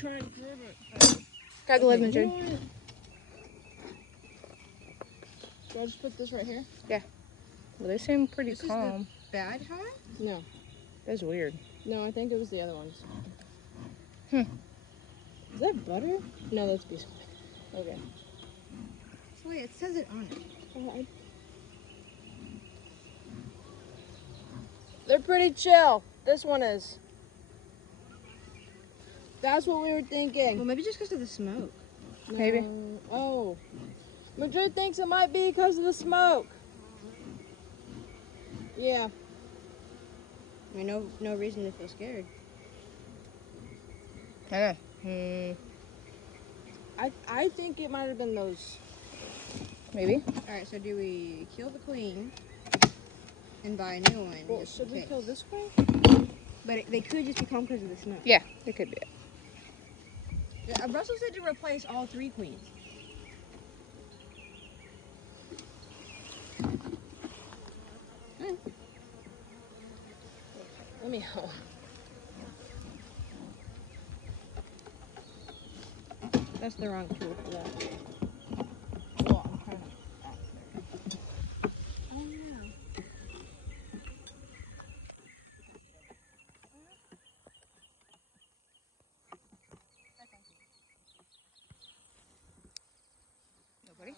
Trying to grab it. Grab the lid, Madrid. Do I just put this right here? Yeah. Well, they seem pretty This calm. Is the bad high? No. That's weird. No, I think it was the other ones. Hmm. Is that butter? No, that's beeswax. Okay. So wait, it says it on it. They're pretty chill. This one is. That's what we were thinking. Well, maybe just because of the smoke. Maybe. Oh. Madrid thinks it might be because of the smoke. Yeah. I mean, no reason to feel scared. I know. I think it might have been those. Maybe. Alright, so do we kill the queen and buy a new one? Well, should we kill this queen? But they could just become because of the smoke. Yeah, it could be it. Russell said to replace all 3 queens. Let me help. That's the wrong tool for that. Well, I'm trying to. Oh no. Nobody?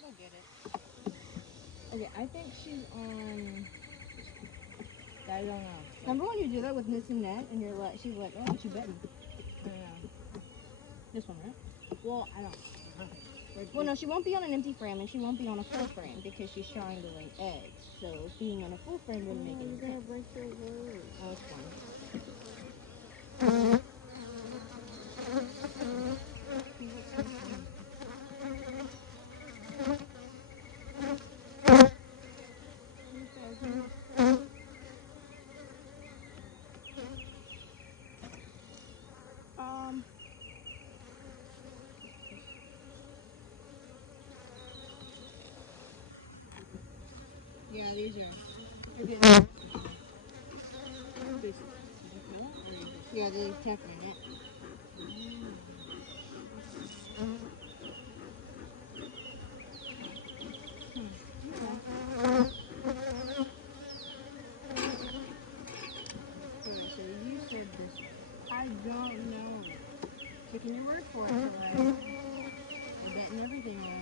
We'll get it. Okay, I think she's on. I don't know. Remember when you do that with Miss Annette and you're like, she's like, oh, what you betting? I don't know. This one, right? Well, I don't. Well, no, she won't be on an empty frame and she won't be on a full frame because she's trying to lay eggs. So being on a full frame wouldn't make any sense. break your word. Oh, it's fine. Yeah, these are. Yeah, they're tapping it. So you said this. I don't know. Taking your word for it, right? I'm betting everything on it.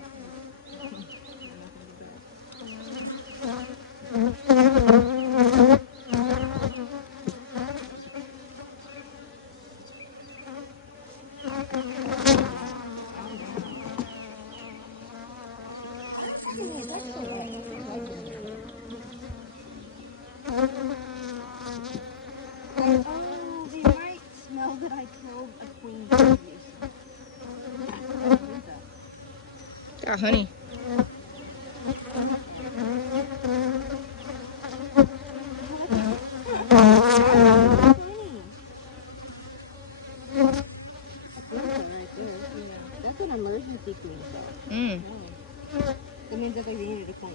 They might smell that I killed a queen previously. Got honey. That's an emergency queen cell. Mm. That means that they needed a queen.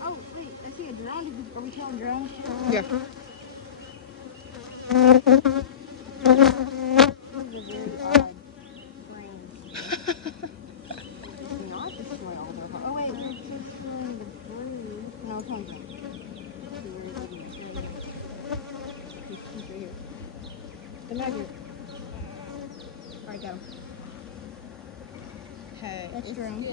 Oh, wait, I see a drone. Are we killing drones? Yeah. Oh wait, they're destroying the brood. No, it's on them. He's right here. The magnet. Alright, got him. Hey. That's drone.